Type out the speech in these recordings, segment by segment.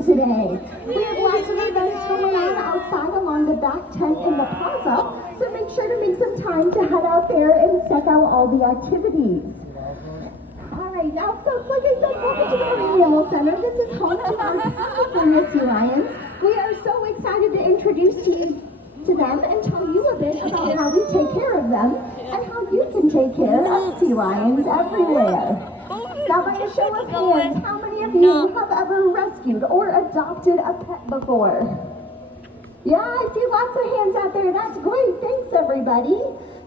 fun today. We have lots of events going on outside along the back tent in the plaza, so make sure to make some time to head out there and check out all the activities. All right, now folks, like I said, welcome to the Marine Mammal Center. This is home to our California sea lions. We are so excited to introduce to them and tell you a bit about how we take care of them and how you can take care of sea lions everywhere. Now, by a show of hands, how many of you have ever rescued or adopted a pet before? Yeah, I see lots of hands out there. That's great. Thanks, everybody.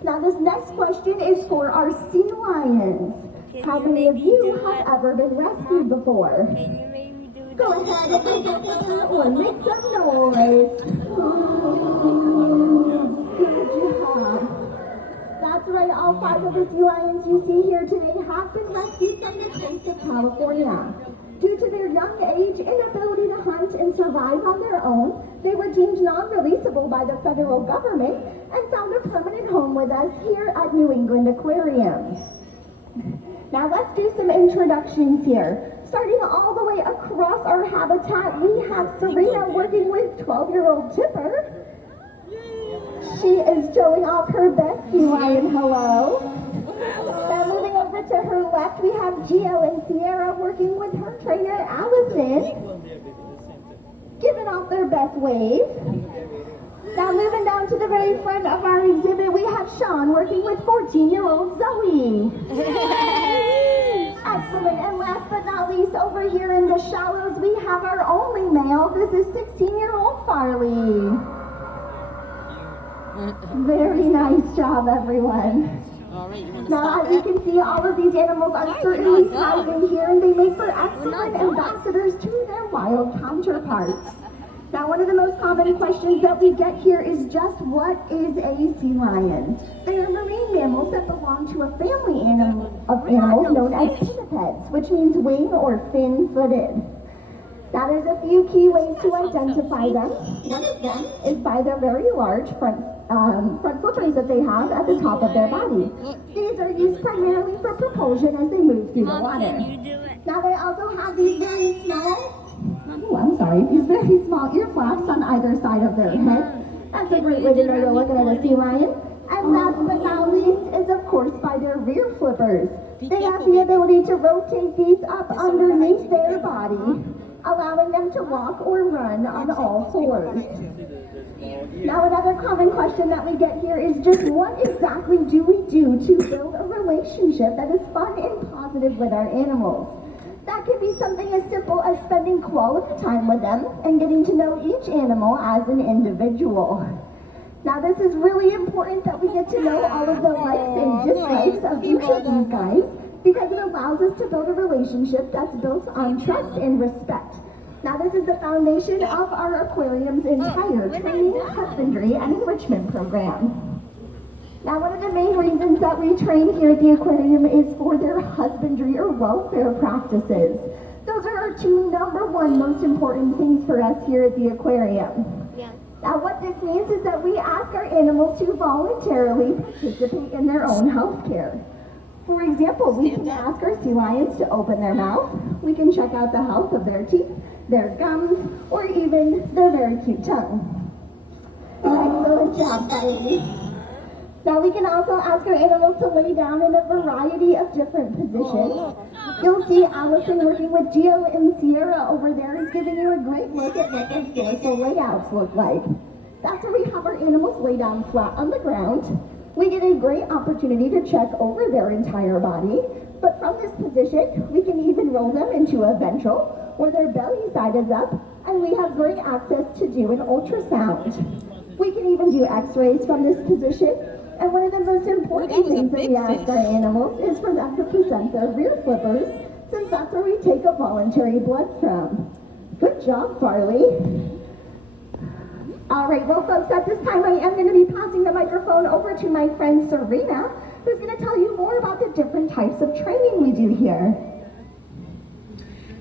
Now, this next question is for our sea lions. How many of you have ever been rescued before? Go ahead and make a picture or make some noise. Good job. That's right, all 5 of the sea lions you see here today have been rescued from the coast of California. Due to their young age, inability to hunt and survive on their own, they were deemed non-releasable by the federal government and found a permanent home with us here at New England Aquarium. Now let's do some introductions here. Starting all the way across our habitat, we have Serena working with 12-year-old Tipper. She is showing off her best sea lion hello. Now moving over to her left, we have Gio and Sierra working with her trainer Allison, giving off their best wave. Now moving down to the very front of our exhibit, we have Sean working with 14-year-old Zoe. Excellent, and last but not least, over here in the shallows, we have our only male. This is 16-year-old Farley. Very nice job, everyone. Now, as you can see, all of these animals are certainly thriving here, and they make for excellent ambassadors to their wild counterparts. Now, one of the most common questions that we get here is just what is a sea lion? They are marine mammals that belong to a family of animals known as pinnipeds, which means wing or fin-footed. Now, there's a few key ways to identify them. One of them is by their very large front flippers that they have at the top of their body. These are used primarily for propulsion as they move through the water. Now, they also have these very small ear flaps on either side of their head. That's a great way to know you're looking at a sea lion. And last but not least is, of course, by their rear flippers. They have the ability to rotate these up underneath their body, allowing them to walk or run on all fours. Now, another common question that we get here is just what exactly do we do to build a relationship that is fun and positive with our animals? That could be something as simple as spending quality time with them and getting to know each animal as an individual. Now, this is really important that we get to know all of the likes and dislikes of each of these guys because it allows us to build a relationship that's built on trust and respect. Now, this is the foundation of our aquarium's entire training, husbandry, and enrichment program. Now, one of the main reasons that we train here at the aquarium is for their husbandry or welfare practices. Those are our 2 number 1 most important things for us here at the aquarium. Now, what this means is that we ask our animals to voluntarily participate in their own health care. For example, we can ask our sea lions to open their mouth. We can check out the health of their teeth, their gums, or even their very cute tongue. Excellent job, buddy. Now, we can also ask our animals to lay down in a variety of different positions. You'll see Allison working with Gio and Sierra over there is giving you a great look at what their dorsal layouts look like. That's where we have our animals lay down flat on the ground. We get a great opportunity to check over their entire body, but from this position, we can even roll them into a ventral where their belly side is up, and we have great access to do an ultrasound. We can even do x-rays from this position, and one of the most important things that we ask our animals is for them to present their rear flippers, since that's where we take a voluntary blood from. Good job, Farley. All right, well, folks, at this time, I am going to be passing the microphone over to my friend Serena, who's going to tell you more about the different types of training we do here.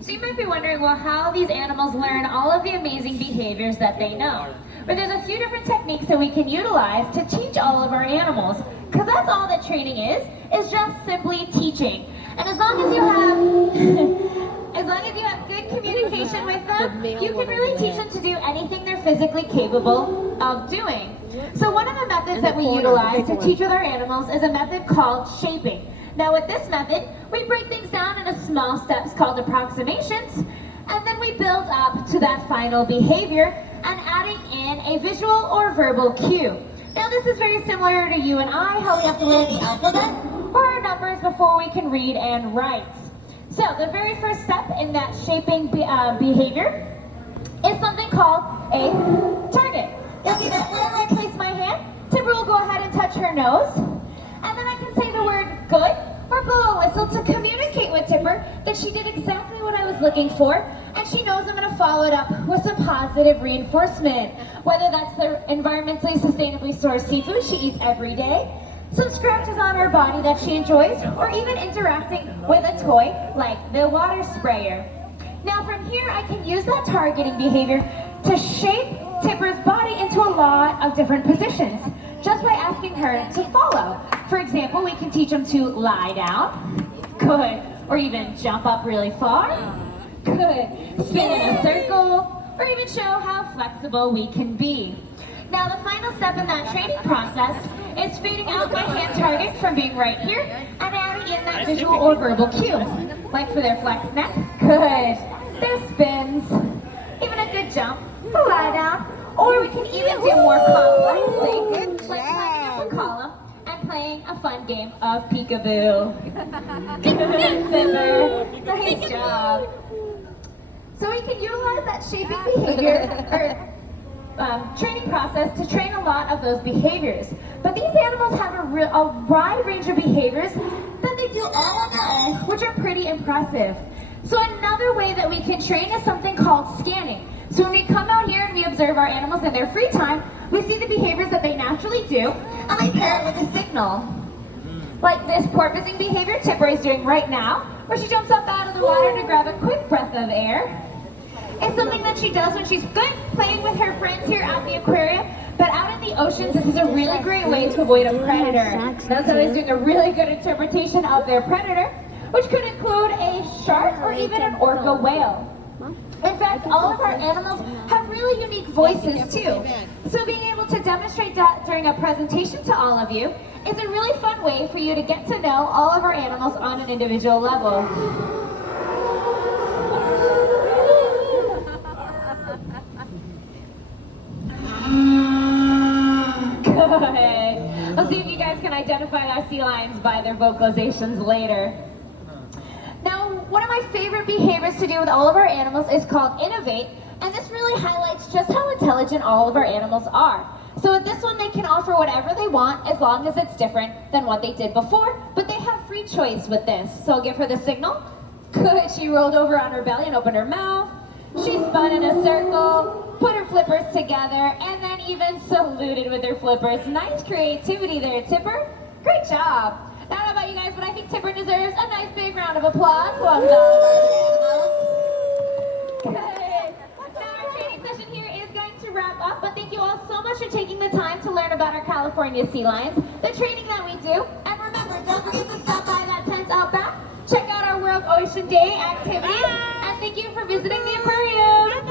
So you might be wondering, well, how these animals learn all of the amazing behaviors that they know. But there's a few different techniques that we can utilize to teach all of our animals, because that's all that training is just simply teaching. And as long as you have As long as you have good communication with them, you can really teach them to do anything they're physically capable of doing. So one of the methods that we utilize to teach with our animals is a method called shaping. Now with this method, we break things down into small steps called approximations, and then we build up to that final behavior and adding in a visual or verbal cue. Now this is very similar to you and I, how we have to learn the alphabet or our numbers before we can read and write. So the very first step in that shaping behavior is something called a target. You'll see that whenever I place my hand, Tipper will go ahead and touch her nose, and then I can say the word good or blow a whistle to communicate with Tipper that she did exactly what I was looking for, and she knows I'm going to follow it up with some positive reinforcement, whether that's the environmentally sustainably sourced seafood she eats every day, some scratches on her body that she enjoys, or even interacting with a toy like the water sprayer. Now from here, I can use that targeting behavior to shape Tipper's body into a lot of different positions, just by asking her to follow. For example, we can teach them to lie down, good, or even jump up really far, good, spin in a circle, or even show how flexible we can be. Now the final step in that training process is fading out my hand target from being right here and adding in that visual or verbal cue, like for their flexed neck, good, their spins, even a good jump, a lie down, or we can even do more complex things, like climbing up a column and playing a fun game of peekaboo. Good, Tipper. Nice job. So we can utilize that shaping behavior, or training process to train a lot of those behaviors. But these animals have a wide range of behaviors that they do all on their own, which are pretty impressive. So another way that we can train is something called scanning. So when we come out here and we observe our animals in their free time, we see the behaviors that they naturally do, and we pair it with a signal. Like this porpoising behavior Tipper is doing right now, where she jumps up out of the water to grab a quick breath of air. It's something that she does when she's good playing with her friends here at the aquarium, but out in the oceans, this is a really great way to avoid a predator. Now somebody's doing a really good interpretation of their predator, which could include a shark or even an orca whale. In fact, all of our animals have really unique voices too. So being able to demonstrate that during a presentation to all of you is a really fun way for you to get to know all of our animals on an individual level. Good. We'll see if you guys can identify our sea lions by their vocalizations later. Now, one of my favorite behaviors to do with all of our animals is called innovate, and this really highlights just how intelligent all of our animals are. So with this one, they can offer whatever they want as long as it's different than what they did before, but they have free choice with this. So I'll give her the signal. Good, she rolled over on her belly and opened her mouth. She spun in a circle, put her flippers together, and then even saluted with her flippers. Nice creativity there, Tipper. Great job. I don't know about you guys, but I think Tipper deserves a nice big round of applause. Well done. Good. Now our training session here is going to wrap up, but thank you all so much for taking the time to learn about our California sea lions, the training that we do, and remember, don't forget to stop by that tent out back, check out our World Ocean Day activities, and thank you for visiting the aquarium.